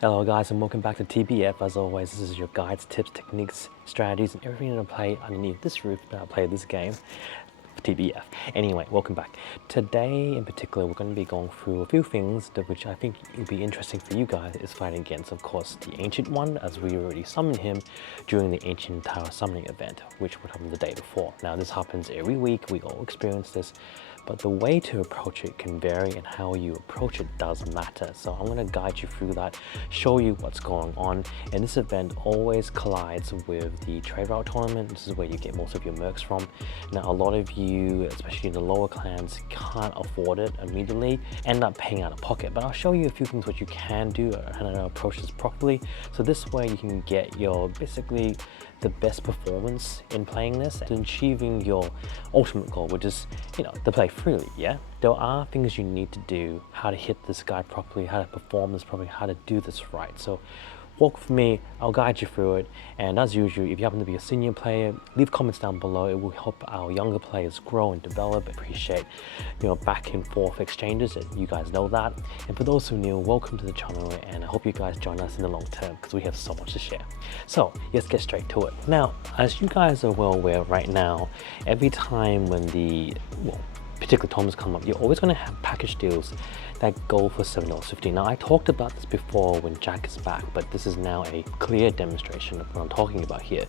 Hello guys and welcome back to TBF. As always, this is your guides, tips, techniques, strategies, and everything to play underneath this roof that I play this game. TBF. Anyway, welcome back. Today in particular, we're going to be going through a few things that which I think will be interesting for you guys is fighting against, of course, the Ancient One, as we already summoned him during the Ancient Tower Summoning event, which would happen the day before. Now, this happens every week. We all experience this. But the way to approach it can vary, and how you approach it does matter. So I'm going to guide you through that, show you what's going on. And this event always collides with the trade route tournament. This is where you get most of your mercs from. Now, a lot of you, especially in the lower clans, can't afford it immediately, end up paying out of pocket. But I'll show you a few things what you can do and approach this properly. So this way you can get your basically the best performance in playing this and achieving your ultimate goal, which is, to play freely. Yeah, there are things you need to do, how to hit this guide properly, how to perform this properly, how to do this right. So walk with me, I'll guide you through it. And as usual, if you happen to be a senior player, leave comments down below. It will help our younger players grow and develop. I appreciate back and forth exchanges, and you guys know that. And for those who are new, welcome to the channel, and I hope you guys join us in the long term because we have so much to share. So let's get straight to it. Now, as you guys are well aware right now, every time when the particular tournaments come up, you're always going to have package deals that go for $7.50. Now, I talked about this before when Jack is back, but this is now a clear demonstration of what I'm talking about here.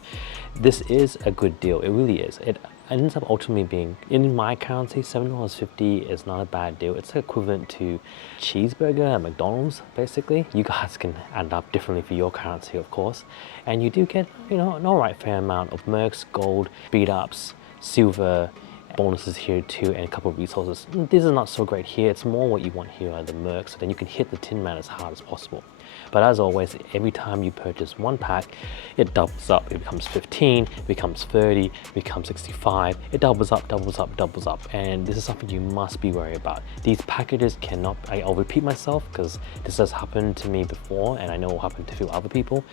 This is a good deal. It really is. It ends up ultimately being, in my currency, $7.50 is not a bad deal. It's equivalent to cheeseburger at McDonald's, basically. You guys can add up differently for your currency, of course. And you do get, an alright fair amount of mercs, gold, beat-ups, silver, bonuses here too, and a couple of resources. This is not so great here. It's more what you want here are the mercs, so then you can hit the Tinman as hard as possible. But as always, every time you purchase one pack, it doubles up. It becomes 15, it becomes 30, it becomes 65. It doubles up, doubles up, doubles up. And this is something you must be worried about. These packages cannot, I'll repeat myself because this has happened to me before, and I know it will happen to a few other people.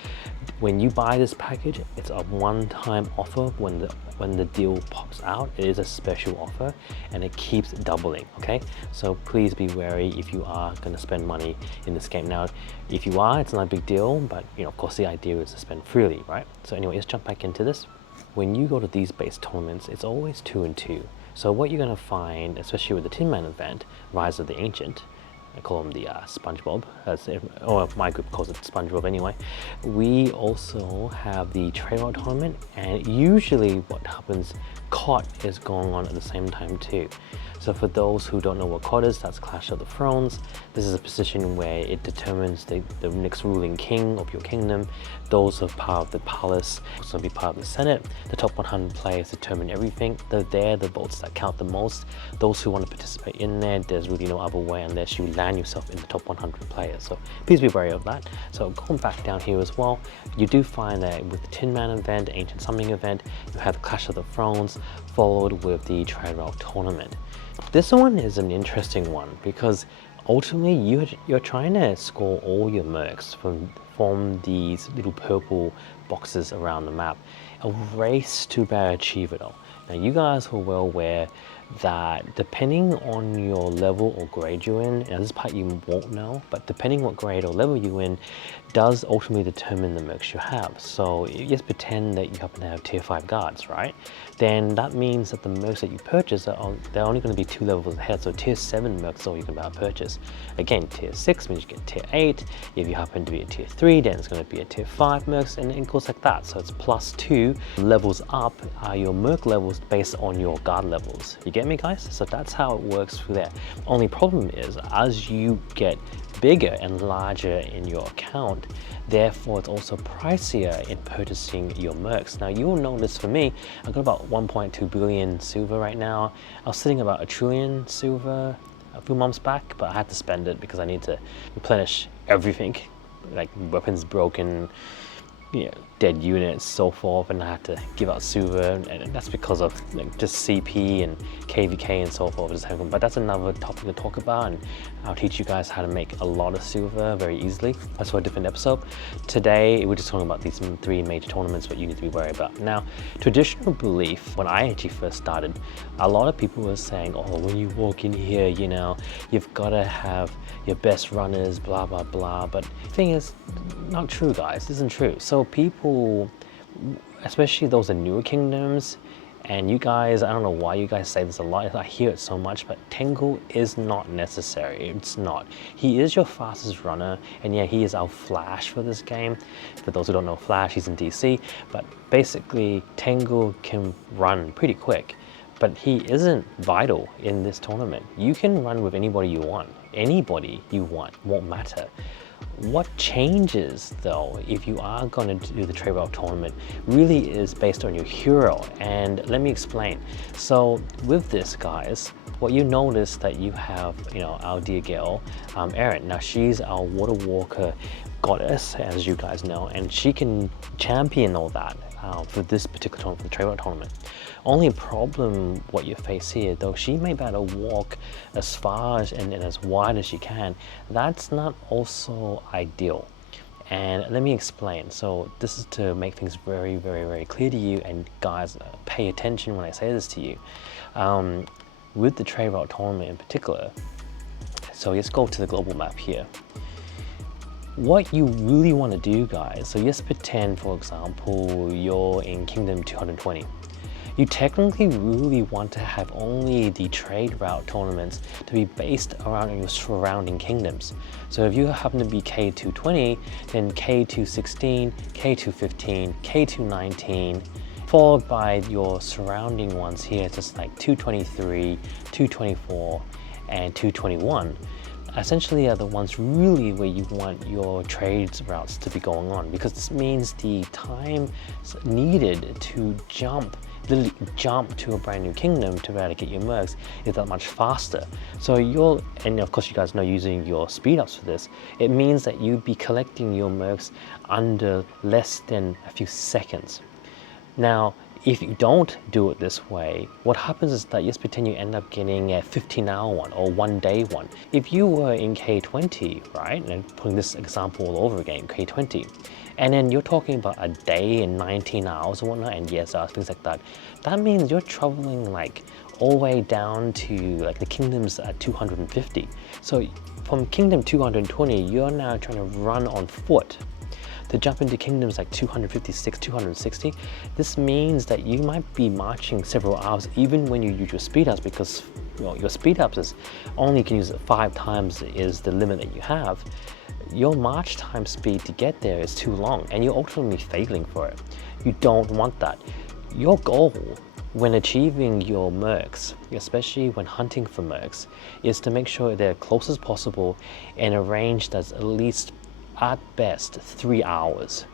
When you buy this package, it's a one-time offer. When the deal pops out, it is a special offer, and it keeps doubling, okay? So please be wary if you are gonna spend money in this game. Now, if you are, it's not a big deal, but of course the idea is to spend freely, right? So anyway, let's jump back into this. When you go to these base tournaments, it's always 2 and 2. So what you're gonna find, especially with the Tinman event, Rise of the Ancient, I call him the SpongeBob, or my group calls it SpongeBob anyway. We also have the trade route tournament, and usually what happens, COT is going on at the same time too. So for those who don't know what COT is, that's Clash of the Thrones. This is a position where it determines the next ruling king of your kingdom. Those who are part of the palace also be part of the Senate. The top 100 players determine everything. They're the votes that count the most. Those who want to participate in there, there's really no other way unless you land yourself in the top 100 players. So please be wary of that. So going back down here as well, you do find that with the Tinman event, the Ancient Summoning event, you have the Clash of the Thrones, followed with the trade route tournament. This one is an interesting one because ultimately you're trying to score all your mercs from these little purple boxes around the map. A race to achieve it all. Now, you guys are well aware that depending on your level or grade you're in, and this part you won't know, but depending what grade or level you're in does ultimately determine the mercs you have. So just pretend that you happen to have tier 5 guards, right? Then that means that the mercs that you purchase, they're only going to be 2 levels ahead. So tier 7 mercs is all you can purchase. Again, tier 6 means you get tier 8. If you happen to be a tier 3, then it's going to be a tier 5 mercs, and it goes like that. So it's +2 levels up are your merc levels based on your guard levels. You get me, guys? So that's how it works through there. Only problem is, as you get bigger and larger in your account, therefore it's also pricier in purchasing your mercs. Now, you'll notice for me, I've got about 1.2 billion silver right now. I was sitting about 1 trillion silver a few months back, but I had to spend it because I need to replenish everything, like weapons broken, dead units, so forth, and I had to give out silver, and that's because of just CP and KVK and so forth. But that's another topic to talk about, and I'll teach you guys how to make a lot of silver very easily. That's for a different episode. Today, we're just talking about these 3 major tournaments, what you need to be worried about. Now, traditional belief, when I actually first started, a lot of people were saying, oh, when you walk in here, you've got to have your best runners, blah, blah, blah. But the thing is, not true, guys. This isn't true. So people, especially those in newer kingdoms, and you guys, I don't know why you guys say this a lot, I hear it so much, but Tengu is not necessary. It's not. He is your fastest runner, and yeah, he is our Flash for this game. For those who don't know Flash, he's in DC, but basically Tengu can run pretty quick, but he isn't vital in this tournament. You can run with anybody you want. Anybody you want, won't matter. What changes though, if you are going to do the trade route tournament, really is based on your hero, and let me explain. So with this, guys, what you notice that you have, our dear girl, Erin. Now she's our water walker goddess, as you guys know, and she can champion all that for this particular tournament, for the trade route tournament. Only problem what you face here, though, she may be able to walk as far and as wide as she can. That's not also ideal. And let me explain. So this is to make things very, very, very clear to you, and guys, pay attention when I say this to you. With the trade route tournament in particular, so let's go to the global map here. What you really want to do, guys, so let's pretend, for example, you're in Kingdom 220. You technically really want to have only the trade route tournaments to be based around your surrounding kingdoms. So if you happen to be K220, then K216, K215, K219, followed by your surrounding ones here, just like 223, 224, and 221. Essentially are the ones really where you want your trades routes to be going on, because this means the time needed to literally jump to a brand new kingdom to be able to get your mercs is that much faster. So and of course you guys know, using your speed ups for this, it means that you'd be collecting your mercs under less than a few seconds. Now, if you don't do it this way, what happens is that yes, pretend you end up getting a 15-hour one or 1-day one. If you were in K20, right, and putting this example all over again, K20, and then you're talking about a day and 19 hours or whatnot, and yes, things like that, that means you're traveling like all the way down to like the kingdoms at 250. So from kingdom 220, you're now trying to run on foot to jump into kingdoms like 256, 260. This means that you might be marching several hours even when you use your speed ups, because your speed ups is only can use it 5 times is the limit that you have. Your march time speed to get there is too long, and you're ultimately failing for it. You don't want that. Your goal when achieving your mercs, especially when hunting for mercs, is to make sure they're close as possible in a range that's at least, at best, 3 hours.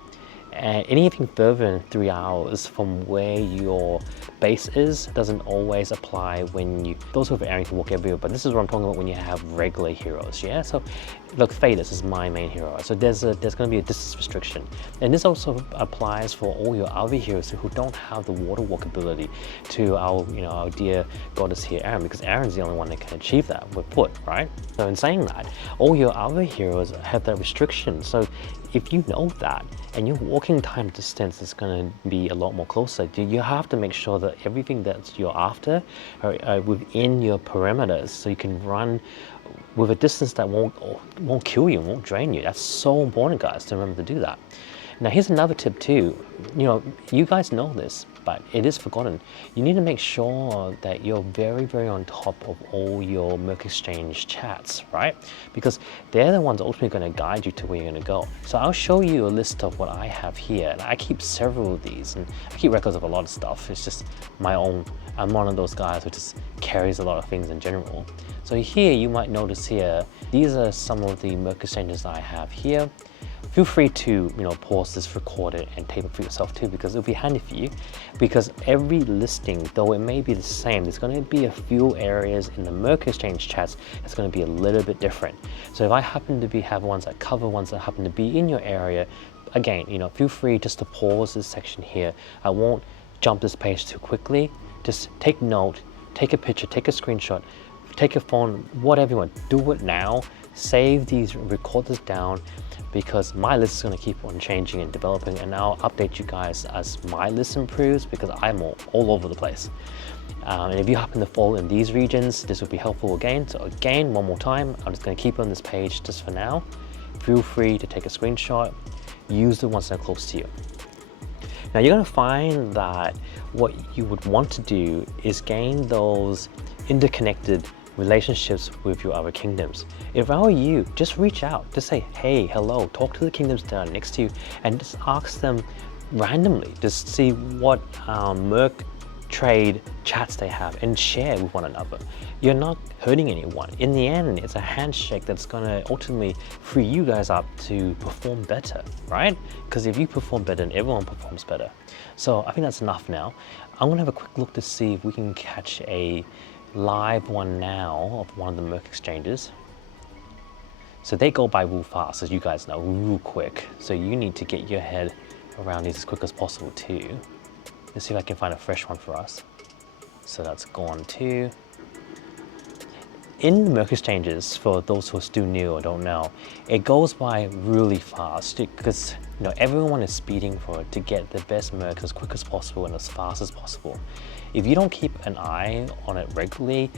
And anything further than 3 hours from where your base is doesn't always apply when those who have Aaron can walk everywhere, but this is what I'm talking about when you have regular heroes, yeah? So look, Phaedus is my main hero, so there's going to be a distance restriction. And this also applies for all your other heroes who don't have the water walk ability to our dear goddess here, Aaron, because Aaron's the only one that can achieve that with foot, right? So in saying that, all your other heroes have that restriction. So if you know that, and your walking time distance is going to be a lot more closer, you have to make sure that everything that you're after are within your perimeters, so you can run with a distance that won't kill you, won't drain you. That's so important, guys, to remember to do that. Now here's another tip too. You guys know this, but it is forgotten. You need to make sure that you're very, very on top of all your Merc Exchange chats, right? Because they're the ones ultimately going to guide you to where you're going to go. So I'll show you a list of what I have here. And I keep several of these, and I keep records of a lot of stuff. It's just my own. I'm one of those guys who just carries a lot of things in general. So here you might notice here, these are some of the Merc Exchanges I have here. Feel free to pause this, record it, and tape it for yourself too, because it'll be handy for you. Because every listing, though it may be the same, there's going to be a few areas in the Merc Exchange chats that's going to be a little bit different. So if I happen to have ones that cover ones that happen to be in your area, again, you know, feel free just to pause this section here. I won't jump this page too quickly. Just take note, take a picture, take a screenshot, take a phone, whatever you want, do it now. Save these, record this down, because my list is going to keep on changing and developing, and I'll update you guys as my list improves, because I'm all over the place. And if you happen to fall in these regions, this would be helpful again. So again, one more time, I'm just going to keep on this page just for now. Feel free to take a screenshot, use the ones that are close to you. Now you're going to find that what you would want to do is gain those interconnected relationships with your other kingdoms. If I were you, just reach out, just say, hey, hello, talk to the kingdoms that are next to you, and just ask them randomly, just see what Merc trade chats they have and share with one another. You're not hurting anyone. In the end, it's a handshake that's gonna ultimately free you guys up to perform better, right? Because if you perform better, then everyone performs better. So I think that's enough now. I'm gonna have a quick look to see if we can catch a live one now of one of the Merc exchanges. So they go by real fast, as you guys know, real quick. So you need to get your head around these as quick as possible too. Let's see if I can find a fresh one for us. So that's gone too. In the Merc exchanges, for those who are still new or don't know, it goes by really fast because, you know, everyone is speeding for it to get the best Mercs as quick as possible and as fast as possible. If you don't keep an eye on it regularly,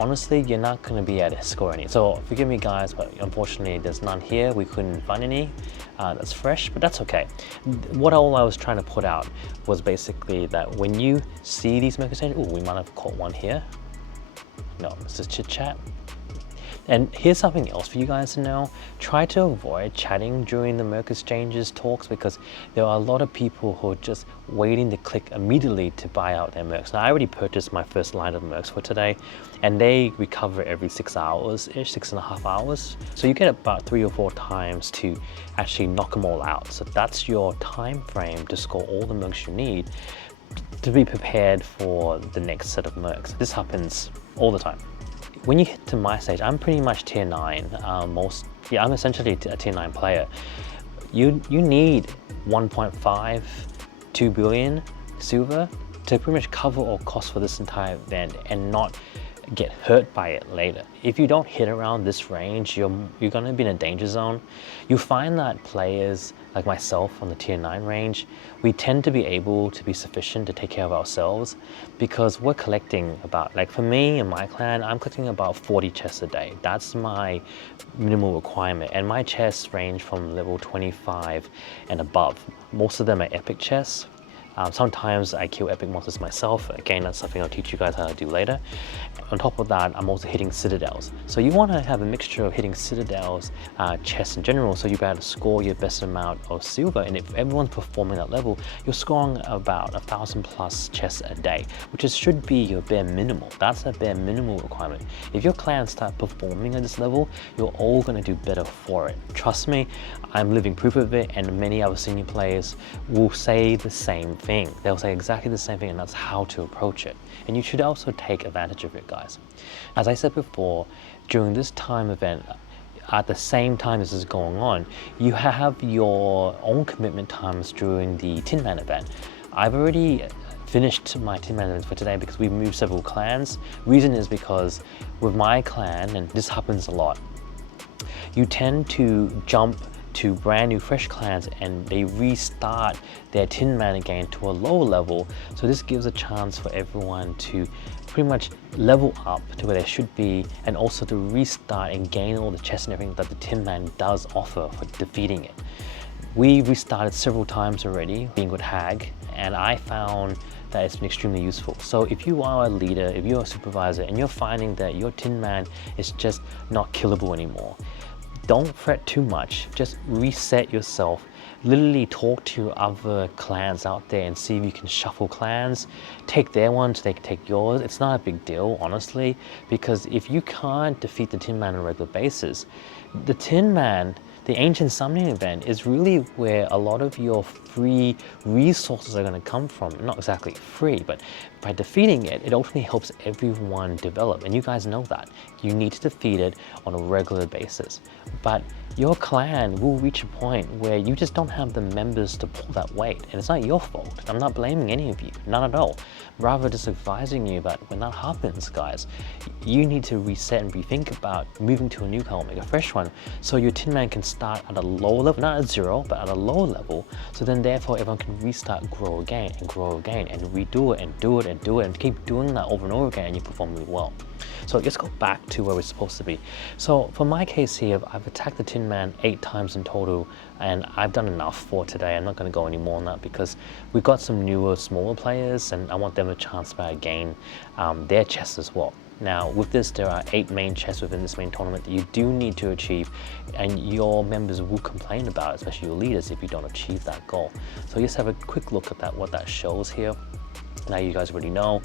honestly, you're not going to be able to score any. So forgive me guys, but unfortunately there's none here. We couldn't find any that's fresh, but that's okay. What all I was trying to put out was basically that when you see these Merc exchanges, oh, we might have caught one here. No, it's just chit chat. And here's something else for you guys to know. Try to avoid chatting during the Merc exchanges talks, because there are a lot of people who are just waiting to click immediately to buy out their Mercs. Now, I already purchased my first line of Mercs for today, and they recover every 6 hours-ish, 6.5 hours. So you get about 3 or 4 times to actually knock them all out. So that's your time frame to score all the Mercs you need to be prepared for the next set of Mercs. This happens all the time. When you get to my stage, I'm pretty much tier 9. I'm essentially a tier 9 player. You need 1.5, 2 billion silver to pretty much cover all costs for this entire event and not get hurt by it later. If you don't hit around this range, you're gonna be in a danger zone. You find that players like myself on the tier 9 range, we tend to be able to be sufficient to take care of ourselves because we're collecting about, like for me and my clan, I'm collecting about 40 chests a day. That's my minimal requirement, and my chests range from level 25 and above. Most of them are epic chests. Sometimes I kill epic monsters myself. Again, that's something I'll teach you guys how to do later. On top of that, I'm also hitting citadels. So you want to have a mixture of hitting citadels, chests in general, so you're able to score your best amount of silver. And if everyone's performing that level, you're scoring about 1,000+ chests a day, which should be your bare minimum. That's a bare minimum requirement. If your clan start performing at this level, you're all going to do better for it. Trust me, I'm living proof of it, and many other senior players will say the same thing. They'll say exactly the same thing, and that's how to approach it. And you should also take advantage of it, guys. As I said before, during this time event, at the same time this is going on, you have your own commitment times during the Tinman event. I've already finished my Tinman event for today because we've moved several clans. Reason is because with my clan, and this happens a lot, you tend to jump to brand new fresh clans and they restart their Tinman again to a lower level. So this gives a chance for everyone to pretty much level up to where they should be, and also to restart and gain all the chests and everything that the Tinman does offer for defeating it. We restarted several times already being with Hag, and I found that it's been extremely useful. So if you are a leader, if you're a supervisor and you're finding that your Tinman is just not killable anymore, don't fret too much, just reset yourself. Literally talk to other clans out there and see if you can shuffle clans. Take their ones, they can take yours. It's not a big deal, honestly, because if you can't defeat the Tinman on a regular basis, the Tinman The Ancient Summoning event is really where a lot of your free resources are going to come from. Not exactly free, but by defeating it, it ultimately helps everyone develop. And you guys know that. You need to defeat it on a regular basis. But your clan will reach a point where you just don't have the members to pull that weight. And it's not your fault. I'm not blaming any of you, none at all. Rather just advising you that when that happens, guys, you need to reset and rethink about moving to a new clan, make a fresh one, so your Tinman can start at a lower level, not at 0, but at a lower level. So then therefore everyone can restart, grow again, and redo it and do it and do it and keep doing that over and over again, and you perform really well. So let's go back to where we're supposed to be. So for my case here, I've attacked the Tinman 8 times in total, and I've done enough for today. I'm not going to go any more on that because we've got some newer, smaller players, and I want them a chance to gain their chests as well. Now with this, there are 8 main chests within this main tournament that you do need to achieve, and your members will complain about, especially your leaders, if you don't achieve that goal. So let's have a quick look at that, what that shows here. Now you guys already know.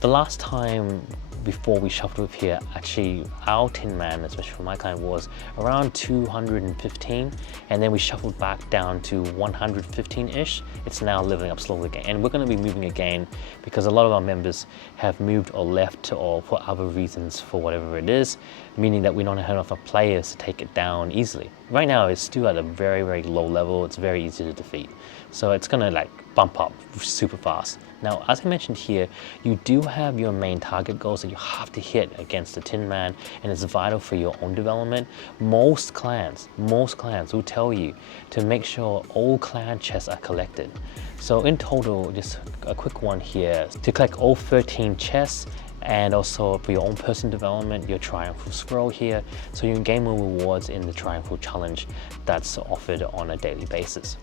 The last time before we shuffled with here, actually our Tinman, especially for my clan, was around 215, and then we shuffled back down to 115-ish. It's now leveling up slowly again, and we're going to be moving again because a lot of our members have moved or left or for other reasons, for whatever it is, meaning that we don't have enough players to take it down easily. Right now it's still at a very, very low level. It's very easy to defeat, so it's going to like bump up super fast. Now, as I mentioned here, you do have your main target goals that you have to hit against the Tinman, and it's vital for your own development. Most clans will tell you to make sure all clan chests are collected. So in total, just a quick one here, to collect all 13 chests, and also for your own personal development, your Triumphal Scroll here, so you can gain more rewards in the Triumphal Challenge that's offered on a daily basis.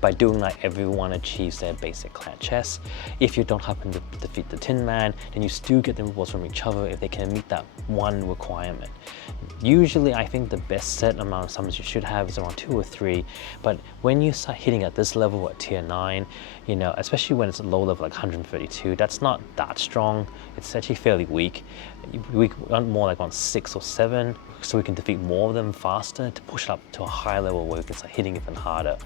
By doing that, everyone achieves their basic clan chests. If you don't happen to defeat the Tinman, then you still get the rewards from each other if they can meet that one requirement. Usually, I think the best set amount of summons you should have is around 2 or 3, but when you start hitting at this level at tier 9, you know, especially when it's a low level like 132, that's not that strong. It's actually fairly weak. We want more like on 6 or 7, so we can defeat more of them faster to push it up to a higher level where we can start hitting even harder.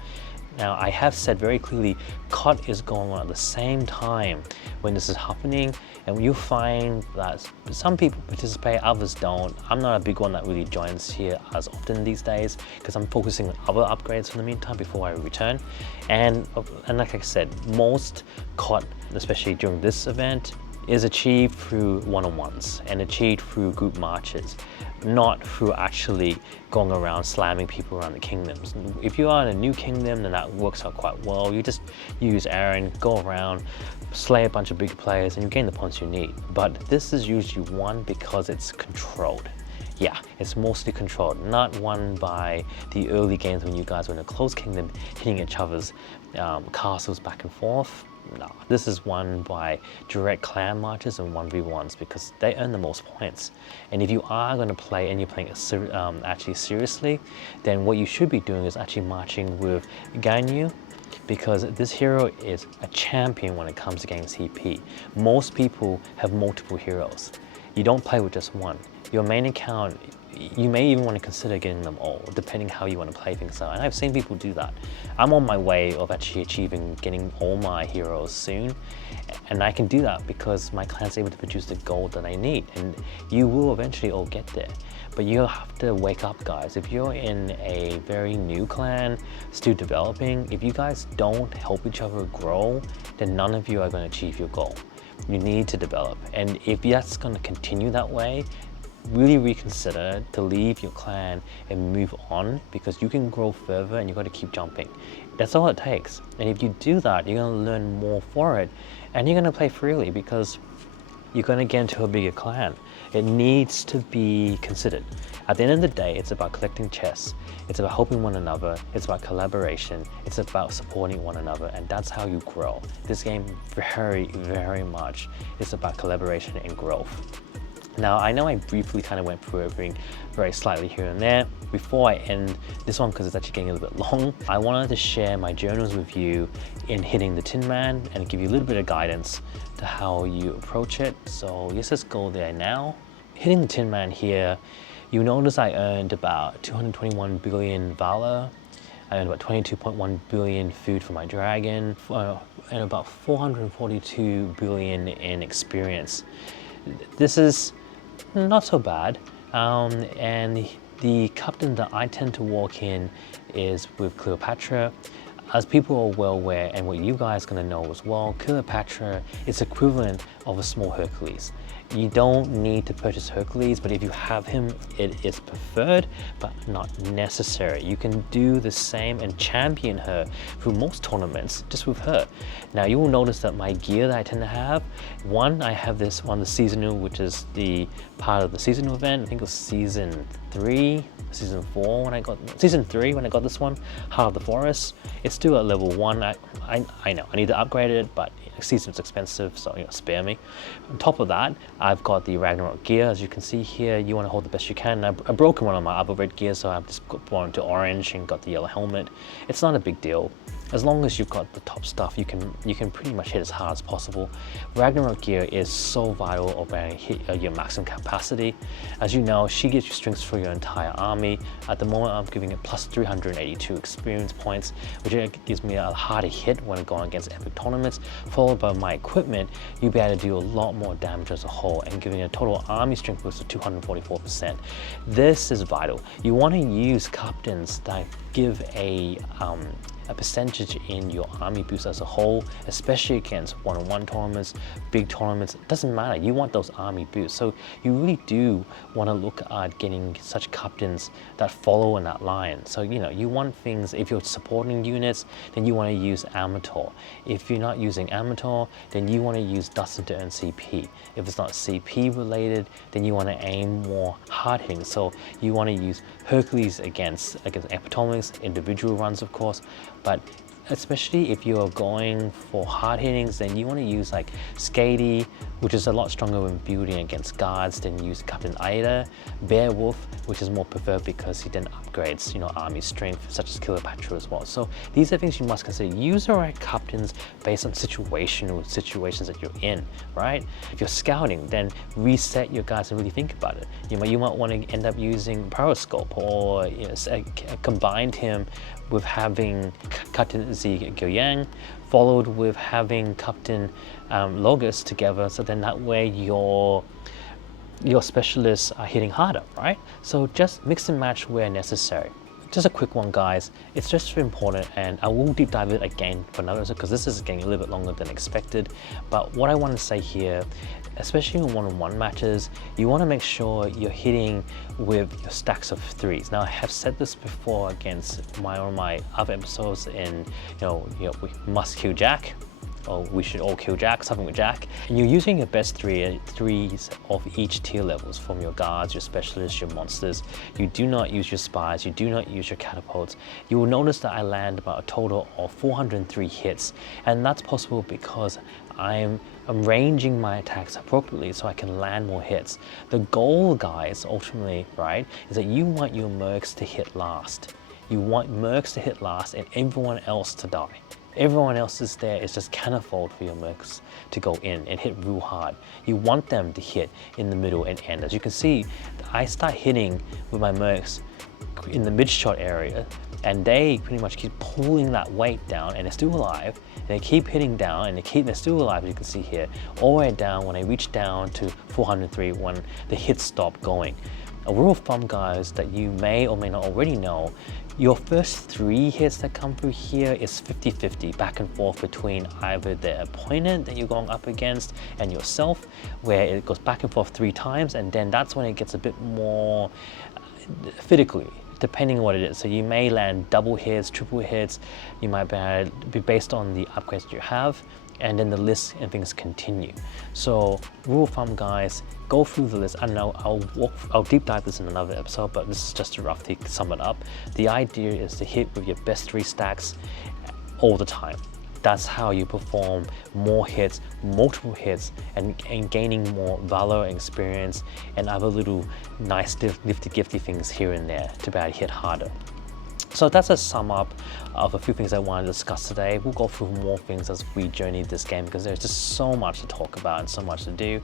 Now, I have said very clearly, COD is going on at the same time when this is happening, and you'll find that some people participate, others don't. I'm not a big one that really joins here as often these days because I'm focusing on other upgrades for the meantime before I return. And like I said, most COD, especially during this event, is achieved through one-on-ones and achieved through group marches, not through actually going around slamming people around the kingdoms. If you are in a new kingdom, then that works out quite well. You just use Aaron, go around, slay a bunch of big players, and you gain the points you need. But this is usually won because it's controlled. Yeah, it's mostly controlled, not won by the early games when you guys were in a closed kingdom hitting each other's castles back and forth. No, this is won by direct clan marches and 1v1s because they earn the most points. And if you are going to play and you're playing it actually seriously, then what you should be doing is actually marching with Ganyu, because this hero is a champion when it comes against CP. Most people have multiple heroes. You don't play with just one. Your main account, you may even want to consider getting them all, depending how you want to play things out. And I've seen people do that. I'm on my way of actually achieving getting all my heroes soon. And I can do that because my clan's able to produce the gold that I need. And you will eventually all get there. But you have to wake up, guys. If you're in a very new clan, still developing, if you guys don't help each other grow, then none of you are going to achieve your goal. You need to develop. And if that's going to continue that way, really reconsider to leave your clan and move on, because you can grow further and you've got to keep jumping. That's all it takes. And if you do that, you're going to learn more for it, and you're going to play freely because you're going to get into a bigger clan. It needs to be considered. At the end of the day, it's about collecting chests. It's about helping one another. It's about collaboration. It's about supporting one another, and that's how you grow. This game very, very much is about collaboration and growth. Now, I know I briefly kind of went through everything very slightly here and there. Before I end this one, because it's actually getting a little bit long, I wanted to share my journals with you in hitting the Tinman and give you a little bit of guidance to how you approach it. So let's just go there now. Hitting the Tinman here, You'll notice I earned about 221 billion valor. I earned about 22.1 billion food for my dragon, and about 442 billion in experience. This is not so bad. And the captain that I tend to walk in is with Cleopatra. As people are well aware, and what you guys are going to know as well, Cleopatra is equivalent of a small Hercules. You don't need to purchase Hercules, but if you have him, it is preferred, but not necessary. You can do the same and champion her through most tournaments just with her. Now you will notice that my gear that I tend to have, one, I have this on the seasonal, which is the part of the seasonal event. I think it was season 3, season 4 when I got, season 3 when I got this one, Heart of the Forest. It's still at level 1. I know I need to upgrade it, but season's expensive, so spare me. On top of that, I've got the Ragnarok gear. As you can see here, you want to hold the best you can. I've broken one of my other red gear, so I've just gone to orange and got the yellow helmet. It's not a big deal. As long as you've got the top stuff, you can pretty much hit as hard as possible. Ragnarok gear is so vital of hit your maximum capacity. As you know, she gives you strength for your entire army. At the moment, I'm giving it plus 382 experience points, which gives me a harder hit when going against epic tournaments. Followed by my equipment, you'll be able to do a lot more damage as a whole and giving a total army strength boost of 244%. This is vital. You want to use captains that give a percentage in your army boost as a whole, especially against one-on-one tournaments, big tournaments. It doesn't matter, you want those army boosts. So you really do want to look at getting such captains that follow in that line. So you want things, if you're supporting units, then you want to use Amator. If you're not using Amator, then you want to use Dustin to earn CP. If it's not CP related, then you want to aim more hard hitting. So you want to use Hercules against epitomics, individual runs of course, but especially if you're going for hard hittings, then you want to use like Skady, which is a lot stronger when building against guards, than use Captain Ida, Beowulf, which is more preferred because he then upgrades army strength, such as Cleopatra as well. So these are things you must consider. Use the right captains based on situations that you're in, right? If you're scouting, then reset your guys and really think about it. You might want to end up using Periscope, or combined him with having Captain Ziyang followed with having Captain Logos together, so then that way your specialists are hitting harder, right? So just mix and match where necessary. Just a quick one, guys. It's just important, and I will deep dive it again for another episode because this is getting a little bit longer than expected. But what I want to say here, especially in one-on-one matches, you want to make sure you're hitting with your stacks of 3s. Now, I have said this before against one of my other episodes in, we must kill Jack, or we should all kill Jack, something with Jack. And you're using your best 3s of each tier levels from your guards, your specialists, your monsters. You do not use your spies, you do not use your catapults. You will notice that I land about a total of 403 hits, and that's possible because I'm arranging my attacks appropriately so I can land more hits. The goal, guys, ultimately, right, is that you want your mercs to hit last. You want mercs to hit last and everyone else to die. Everyone else is there, it's just cannonfold for your mercs to go in and hit real hard. You want them to hit in the middle and end. As you can see, I start hitting with my mercs in the mid-shot area, and they pretty much keep pulling that weight down, and they're still alive, and they keep hitting down, and they're still alive, as you can see here, all the way down when I reach down to 403 when the hits stop going. A rule of thumb, guys, that you may or may not already know, your first 3 hits that come through here is 50-50, back and forth between either the opponent that you're going up against and yourself, where it goes back and forth 3 times, and then that's when it gets a bit more fiddly, depending on what it is. So you may land double hits, triple hits, you might be based on the upgrades that you have, and then the list and things continue. So rule of thumb, guys, go through the list. I know I'll deep dive this in another episode, but this is just to roughly sum it up. The idea is to hit with your best 3 stacks all the time. That's how you perform more hits, multiple hits, and gaining more valor and experience and other little nice nifty gifty things here and there to be able to hit harder. So that's a sum up of a few things I want to discuss today. We'll go through more things as we journey this game because there's just so much to talk about and so much to do.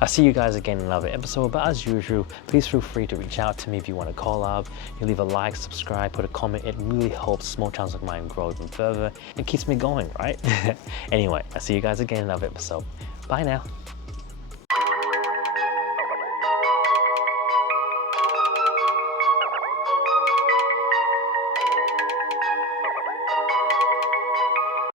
I'll see you guys again in another episode, but as usual, please feel free to reach out to me if you want to collab. You leave a like, subscribe, put a comment. It really helps small channels like mine grow even further and keeps me going, right? Anyway, I'll see you guys again in another episode. Bye now.